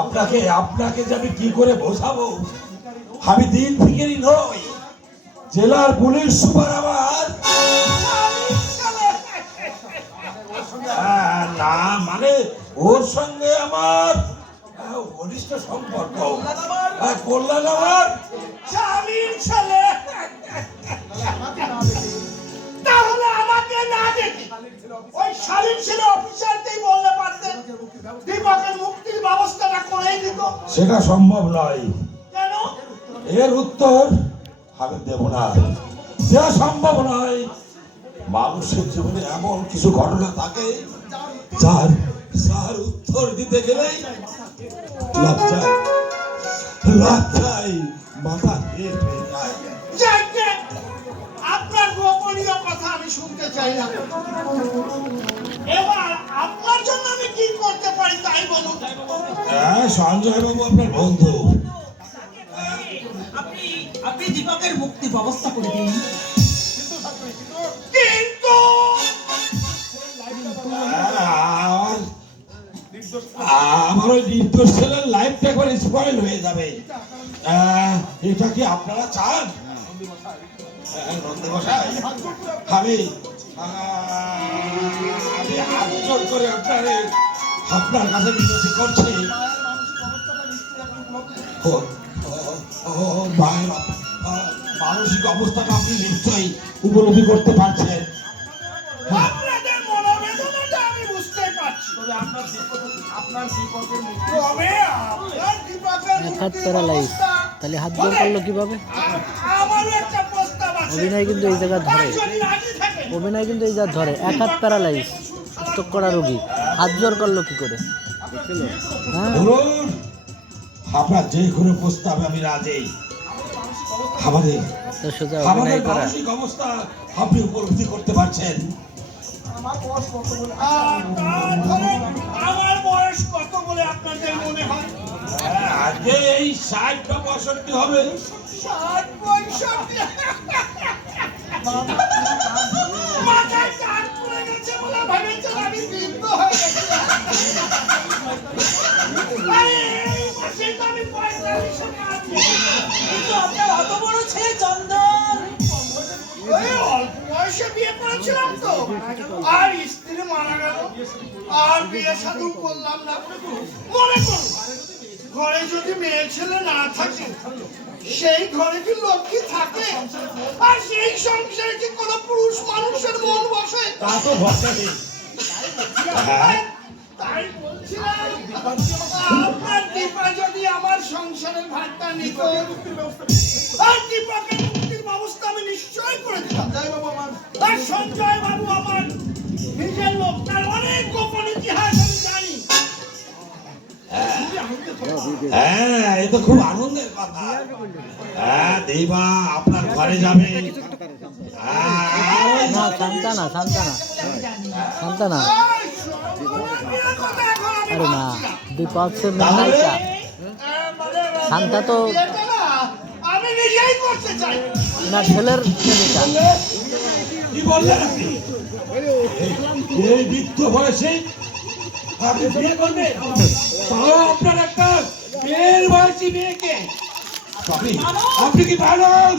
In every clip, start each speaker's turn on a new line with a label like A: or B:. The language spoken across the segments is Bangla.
A: আপনাকে আপনাকে যে আমি কি করে বোঝাবো? আমি দিন ফিকেরি নই। জেলার পুলিশ সুপার আমার। হ্যাঁ, না মানে ওর সঙ্গে আমার আহ, ঘনিষ্ঠ সম্পর্ক। আর কল্যাণ আমার। স্বামীর ছেলে।
B: তাহলে আমাকে না দেখে। ওই শালীন ছিল অফিসারকেই বললে পারতেন দীপকের মুক্তির ব্যবস্থাটা করেই দিত।
A: সেটা সম্ভব নয়।
B: কেন?
A: এর উত্তর আমি দেব না। দেওয়া সম্ভব নয়। মানুষের জীবনে এমন কিছু ঘটনা থাকে যার যার উত্তর দিতে গেলেই লজ্জায় লজ্জায় মাথা হেট।
B: চাই না এবার আপনার জন্য আমি কি করতে পারি তাই বলুন।
A: হ্যাঁ সঞ্জয় বাবু আপনার বন্ধু।
C: আপনি আপনি দীপকের মুক্তি ব্যবস্থা করে দিন।
B: কিন্তু
A: আমার আমার ওই নির্দোষ ছেলের লাইফটা একবার স্পয়েল হয়ে যাবে। এটা কি আপনারা চান? হ্যাঁ, নন্দী মশাই, আমি আমি হাত জোর করে আপনারে আপনার কাছে বিনতি করছি। ও, ও, ও, মায়ের আহ, মানসিক অবস্থাটা আপনি নিশ্চয়ই উপলব্ধি করতে পারছেন। হ্যাঁ
B: আপনাদের মনোবেদনাটা আমি বুঝতে পারছি। তবে আপনার আপনার দীপকের
D: এক হাত প্যারালাইজ তাহলে হাত জোর করল কীভাবে? অভিনয় কিন্তু এই জায়গায় ধরে। অভিনয় কিন্তু এই যা ধরে। এক হাত প্যারালাইজ স্ট্রোক করা রোগী। হাত জোর করল কি করে? হ্যাঁ?
A: আপনার যে কোনো প্রস্তাবে আমি রাজি। আমাদের
D: তো সোজা অভিনয় করা।
A: মানসিক অবস্থা আপনি উপলব্ধি করতে পারছেন।
B: আমার বয়স কত বলে আপনাদের মনে হয়?
A: হ্যাঁ, আজকে এই ষাট বা পঁয়ষট্টি হবে।
B: ষাট পঁয়ষট্টি। মাথায় কান পড়ে গেছে বলে ভেবেছেন আমি বৃদ্ধ হয়ে গেছি আরে এই মাসেই তো আমি পঁয়তাল্লিশে পা
C: কিন্তু আপনার অত বড় ছেলে চন্দন।
B: অল্প বয়সে বিয়ে করেছিলাম তো। আর স্ত্রী মারা গেল। আর বিয়ে সাধু করলাম না। মনে করুন ঘরে যদি মেয়ে ছেলে না থাকে সেই ঘরে কি লক্ষ্মী থাকে? সংসারে কি কোনো পুরুষ মানুষের মন বসে?
A: তা তো ভরসা নেই হ্যাঁ
B: তাই বলছিলাম আপনার দীপা যদি আমার সংসারের ভাতটা নিত আর দীপাকে মুক্তির ব্যবস্থা আমি নিশ্চয় করে দিতাম। আর সঞ্জয় বাবু আমার নিজের লোক তার অনেক গোপন ইতিহাস আমি জানি।
A: হ্যাঁ এ তো খুব আনন্দের কথা। হ্যাঁ দেবা আপনার ঘরে যাবে।
D: সান্তানা সান্তানা সান্তানা
B: আর
D: না
B: ভাবছি না।
D: দীপা হচ্ছে
A: তাহলে?
D: নায়িকা
B: আহ, মানে,
D: শান্তা তো-
B: না,
D: ছেলের প্রেমিকা
A: আপনি? বয়সে কি মানুষ?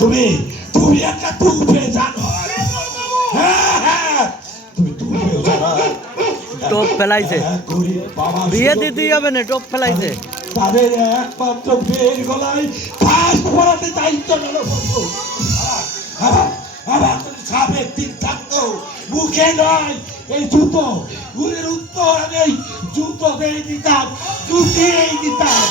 C: তুমি
A: তুমি একটা তুলবে জানো? হ্যাঁ হ্যাঁ। তুমি তুলবে জানো?
D: টোপ ফেলাইছে।
A: হ্যাঁ,
D: বিয়ে দিতেই হবে না টোপ ফেলাইছে।
A: তাদের একমাত্র মেয়ের গলায় ফাঁস পড়াতে চাইতো না রে বন্ধু। আবার তুমি সাবেক দিন থাকতো মুখে নয় এই জুতো। উত্তর আমি জুতো দিয়ে দিতাম জুতিয়েই দিতাম।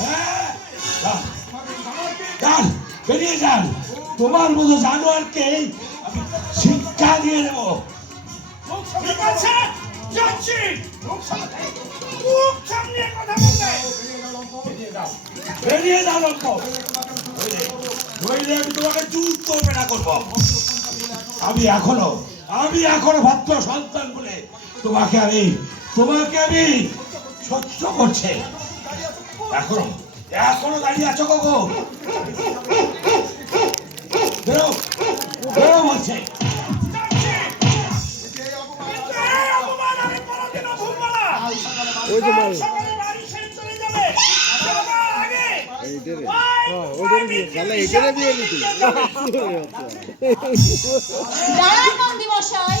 A: হ্যাঁ? বেরিয়ে যান। তোমার মতো জানোয়ারকে শিক্ষা দিয়ে দেবো।
B: ঠিক আছে যাচ্ছি। মুখ সামনে কথা বলবে
A: বেরিয়ে যাও লক্ষ্য নইলে আমি তোমাকে যুদ্ধ পেটা করব। আমি এখনও আমি এখনও ভক্ত সন্তান বলে তোমাকে আমি তোমাকে আমি সহ্য করছে। এখনও এখনও দাঁড়িয়ে আছো গো বেরো বেরো বলছে।
E: ওই যে
F: দাঁড়ান মশাই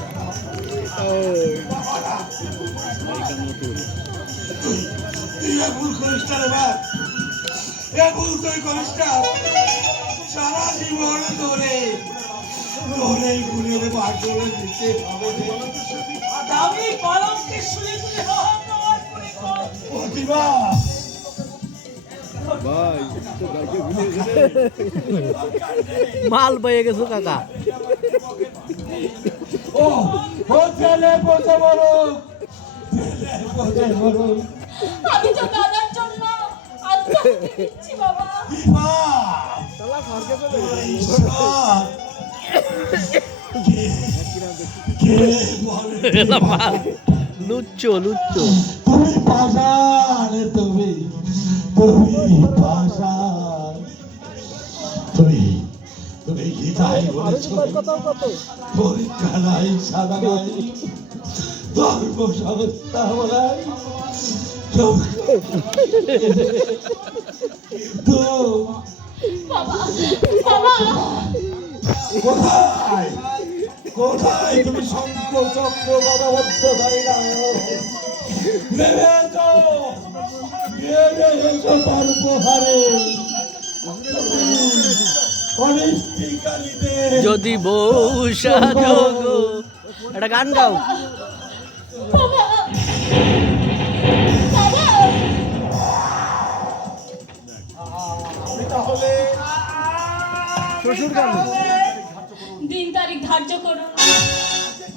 A: সারা জীবন ধরে ধরে ঘুরে রে বাটলে দিতে হবে
C: আমি কলমকে শুনে শুনে
A: প্রতিভা
D: মাল বয়ে গেছো কাকা।
A: ও ও ছেলে পচে বড় ছেলে পচে বড়
F: আমি তো দাদার জন্য আত্মহত্যা বাবা।
E: শালা ফারকে চলে
A: কে কে বলে
D: লুচ্চো লুচ্চো।
A: তুমি পাষাণ তুমি তুমি পাষাণ তুমি তুমি গীতায় বলেছ? পরীক্ষা নাই সাদা নাই। ধর্ম সংস্থা
F: বাবা
A: কোথায়? কোথায়? তুমি শঙ্খ চক্র গণবদ্ধ না ভেবেছ ভেবে
D: যদি বউ সাজগো একটা গান গাও।
F: দিন তারিখ ধার্য করুন।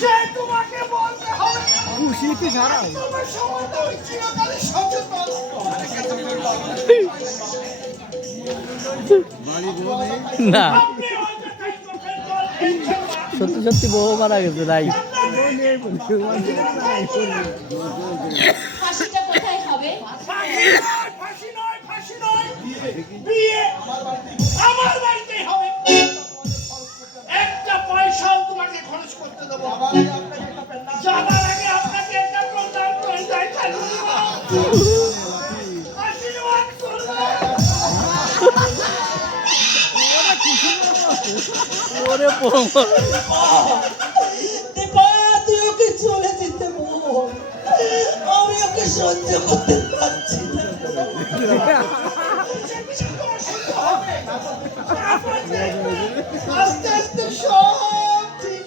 B: সে তোমাকে বলতে হবে না।
E: খুশিতে সারা।
B: তোমার সম্বন্ধে আমি চিরকালই সচেতন।
D: সত্যি সত্যি বউ মারা গেছে তাই।
B: আমার
D: ওরে
C: তুই ওকে চলে যেতে আমি ওকে সহ্য করতে পারছি আস্তে আস্তে সব ঠিক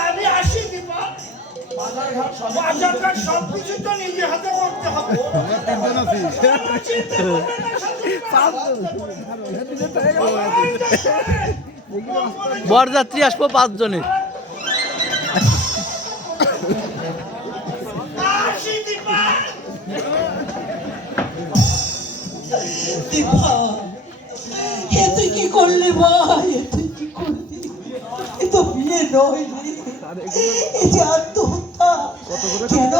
B: আমি আসি দীপা। বাজারঘাট সব কিছু তো নিজে হাতে করতে হবে।
D: বরযাত্রী আসব পাঁচজনের
B: আসি দীপা
D: দীপা এ তুই কি করলি? এ তো কেন